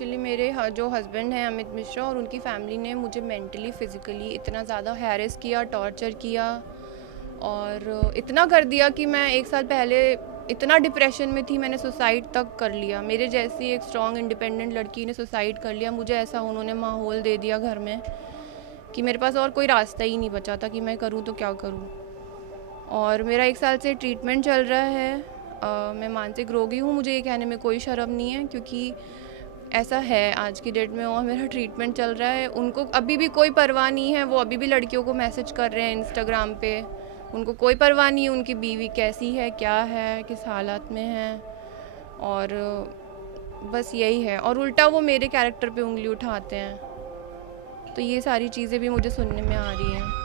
Actually मेरे जो husband हैं अमित मिश्रा, और उनकी फैमिली ने मुझे मेंटली फ़िज़िकली इतना ज़्यादा हैरेस किया, टॉर्चर किया, और इतना कर दिया कि मैं 1 साल पहले इतना डिप्रेशन में थी, मैंने सुसाइड तक कर लिया। मेरे जैसी एक स्ट्रॉन्ग इंडिपेंडेंट लड़की ने सुसाइड कर लिया। मुझे ऐसा उन्होंने माहौल दे दिया घर में कि मेरे पास और कोई रास्ता ही नहीं बचा था कि मैं करूँ तो क्या करूँ। और मेरा 1 साल से ट्रीटमेंट चल रहा है। मैं मानसिक रोगी हूँ, मुझे ये कहने में कोई शर्म नहीं है, क्योंकि ऐसा है आज की डेट में, और मेरा ट्रीटमेंट चल रहा है। उनको अभी भी कोई परवाह नहीं है, वो अभी भी लड़कियों को मैसेज कर रहे हैं इंस्टाग्राम पे। उनको कोई परवाह नहीं है उनकी बीवी कैसी है, क्या है, किस हालत में है, और बस यही है। और उल्टा वो मेरे कैरेक्टर पे उंगली उठाते हैं। तो ये सारी चीज़ें भी मुझे सुनने में आ रही हैं।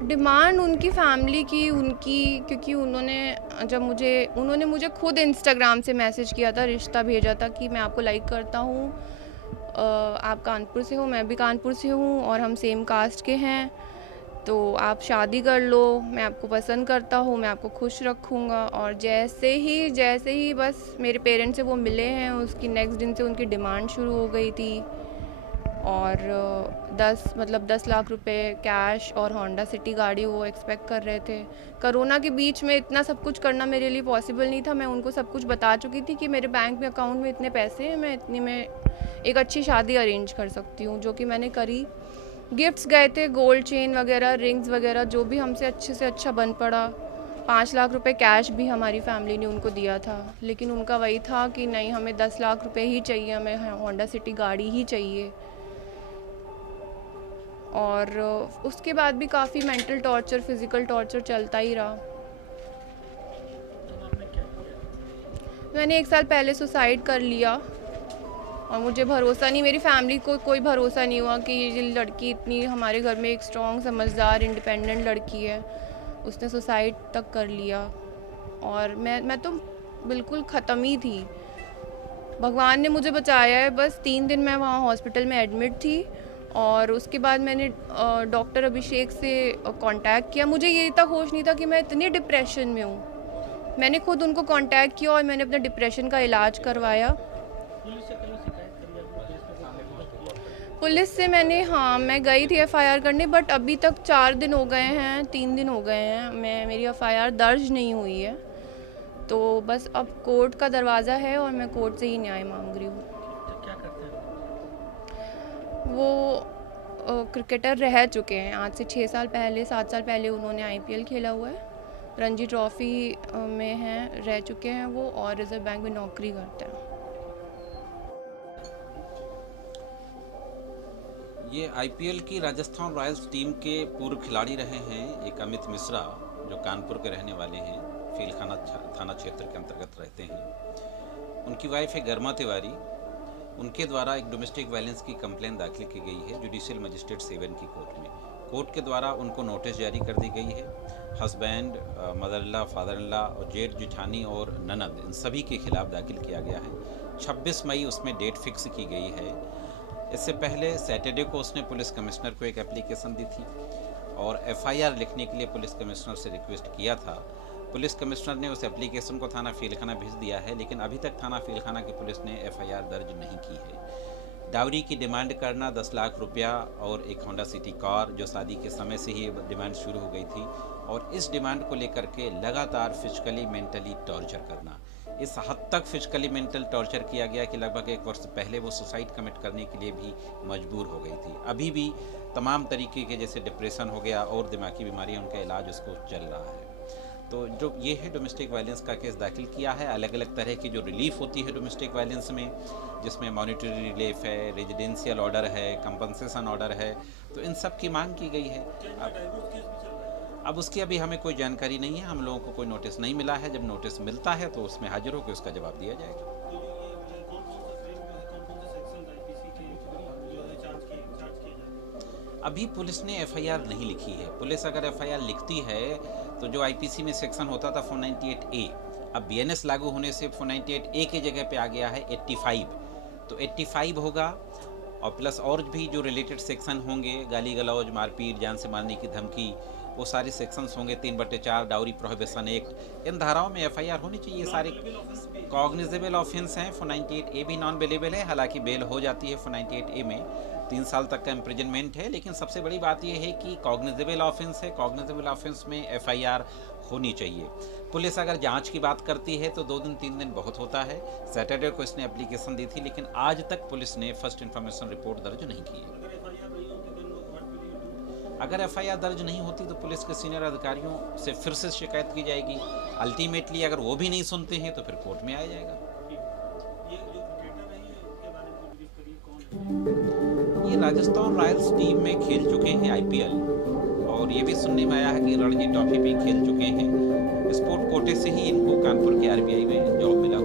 डिमांड उनकी फैमिली की, क्योंकि उन्होंने मुझे खुद इंस्टाग्राम से मैसेज किया था, रिश्ता भेजा था कि मैं आपको लाइक करता हूँ, आप कानपुर से हो, मैं भी कानपुर से हूँ, और हम सेम कास्ट के हैं, तो आप शादी कर लो, मैं आपको पसंद करता हूँ, मैं आपको खुश रखूँगा। और जैसे ही बस मेरे पेरेंट्स से वो मिले हैं, उसकी नेक्स्ट दिन से उनकी डिमांड शुरू हो गई थी। और 10 लाख रुपए कैश और होंडा सिटी गाड़ी वो एक्सपेक्ट कर रहे थे। कोरोना के बीच में इतना सब कुछ करना मेरे लिए पॉसिबल नहीं था। मैं उनको सब कुछ बता चुकी थी कि मेरे बैंक में अकाउंट में इतने पैसे हैं, मैं इतनी में एक अच्छी शादी अरेंज कर सकती हूँ, जो कि मैंने करी। गिफ्ट्स गए थे, गोल्ड चेन वगैरह, रिंग्स वगैरह, जो भी हमसे अच्छे से अच्छा बन पड़ा। 5 लाख रुपए कैश भी हमारी फैमिली ने उनको दिया था, लेकिन उनका वही था कि नहीं, हमें 10 लाख रुपए ही चाहिए, हमें होंडा सिटी गाड़ी ही चाहिए। और उसके बाद भी काफ़ी मेंटल टॉर्चर, फिज़िकल टॉर्चर चलता ही रहा। मैंने 1 साल पहले सुसाइड कर लिया, और मुझे भरोसा नहीं, मेरी फैमिली को कोई भरोसा नहीं हुआ कि ये लड़की इतनी, हमारे घर में एक स्ट्रॉन्ग, समझदार, इंडिपेंडेंट लड़की है, उसने सुसाइड तक कर लिया। और मैं तो बिल्कुल ख़त्म ही थी। भगवान ने मुझे बचाया है। बस 3 दिन मैं वहाँ हॉस्पिटल में एडमिट थी, और उसके बाद मैंने डॉक्टर अभिषेक से कांटेक्ट किया। मुझे ये तक होश नहीं था कि मैं इतनी डिप्रेशन में हूँ। मैंने खुद उनको कांटेक्ट किया और मैंने अपने डिप्रेशन का इलाज करवाया। पुलिस से मैं गई थी एफआईआर करने, बट अभी तक 4 दिन हो गए हैं, 3 दिन हो गए हैं, मेरी एफआईआर दर्ज नहीं हुई है। तो बस अब कोर्ट का दरवाज़ा है और मैं कोर्ट से ही न्याय मांग रही हूँ। क्या करते हैं वो क्रिकेटर रह चुके हैं। आज से 6 साल पहले, 7 साल पहले उन्होंने आईपीएल खेला हुआ है, रणजी ट्रॉफी में हैं, रह चुके हैं वो, और रिजर्व बैंक में नौकरी करते हैं। ये आईपीएल की राजस्थान रॉयल्स टीम के पूर्व खिलाड़ी रहे हैं एक अमित मिश्रा, जो कानपुर के रहने वाले हैं, फीलखाना थाना क्षेत्र के अंतर्गत रहते हैं। उनकी वाइफ है गर्मा तिवारी। उनके द्वारा एक डोमेस्टिक वायलेंस की कंप्लेन दाखिल की गई है जुडिशियल मजिस्ट्रेट 7 की कोर्ट में। कोर्ट के द्वारा उनको नोटिस जारी कर दी गई है। Husband, mother in law, father in law और जेठ जेठानी और ननद, इन सभी के खिलाफ दाखिल किया गया है। 26 मई उसमें डेट फिक्स की गई है। इससे पहले सैटरडे को उसने पुलिस कमिश्नर को एक एप्लीकेशन दी थी और एफआईआर लिखने के लिए पुलिस कमिश्नर से रिक्वेस्ट किया था। पुलिस कमिश्नर ने उस एप्लीकेशन को थाना फीलखाना भेज दिया है, लेकिन अभी तक थाना फीलखाना की पुलिस ने एफआईआर दर्ज नहीं की है। डाउरी की डिमांड करना, 10 लाख रुपया और एक होंडा सिटी कार, जो शादी के समय से ही डिमांड शुरू हो गई थी, और इस डिमांड को लेकर के लगातार फिजिकली मेंटली टॉर्चर करना। इस हद तक फिजिकली मेंटल टॉर्चर किया गया कि लगभग 1 वर्ष पहले वो सुसाइड कमिट करने के लिए भी मजबूर हो गई थी। अभी भी तमाम तरीके के, जैसे डिप्रेशन हो गया और दिमागी बीमारियां, उनका इलाज उसको चल रहा है। तो जो ये है, डोमेस्टिक वायलेंस का केस दाखिल किया है। अलग अलग तरह की जो रिलीफ होती है डोमेस्टिक वायलेंस में, जिसमें मॉनिटरी रिलीफ है, रेजिडेंशियल ऑर्डर है, कंपनसेशन ऑर्डर है, तो इन सब की मांग की गई है। अब उसकी अभी हमें कोई जानकारी नहीं है, हम लोगों को कोई नोटिस नहीं मिला है। जब नोटिस मिलता है तो उसमें हाजिर होकर उसका जवाब दिया जाएगा। अभी पुलिस ने एफआईआर नहीं लिखी है। पुलिस अगर एफआईआर लिखती है तो जो आईपीसी में सेक्शन होता था 498A, अब बीएनएस लागू होने से 498A की जगह पे आ गया है 85, तो 85 होगा, और प्लस और भी जो रिलेटेड सेक्शन होंगे, गाली गलौज, मारपीट, जान से मारने की धमकी, वो सारी सेक्शंस होंगे, 3/4 डाउरी प्रोहिबिशन एक्ट, इन धाराओं में एफआईआर होनी चाहिए। ये सारे कॉग्निजेबल ऑफेंस हैं। 498A भी नॉन बेलेबल है, हालांकि बेल हो जाती है 498A में, 3 साल तक का इम्प्रिजनमेंट है। लेकिन सबसे बड़ी बात यह है कि कॉग्निजेबल ऑफेंस है, कॉग्निजेबल ऑफेंस में एफआईआर होनी चाहिए। पुलिस अगर जांच की बात करती है तो 2 दिन 3 दिन बहुत होता है। सैटरडे को इसने एप्लीकेशन दी थी, लेकिन आज तक पुलिस ने फर्स्ट इन्फॉर्मेशन रिपोर्ट दर्ज नहीं की है। अगर एफआईआर दर्ज नहीं होती तो पुलिस के सीनियर अधिकारियों से फिर से शिकायत की जाएगी। अल्टीमेटली अगर वो भी नहीं सुनते हैं तो फिर कोर्ट में आया जाएगा। ये राजस्थान रॉयल्स टीम में खेल चुके हैं आईपीएल, और ये भी सुनने में आया है कि रणजी ट्रॉफी भी खेल चुके हैं। स्पोर्ट कोटे से ही इनको कानपुर के आरबीआई में जॉब मिला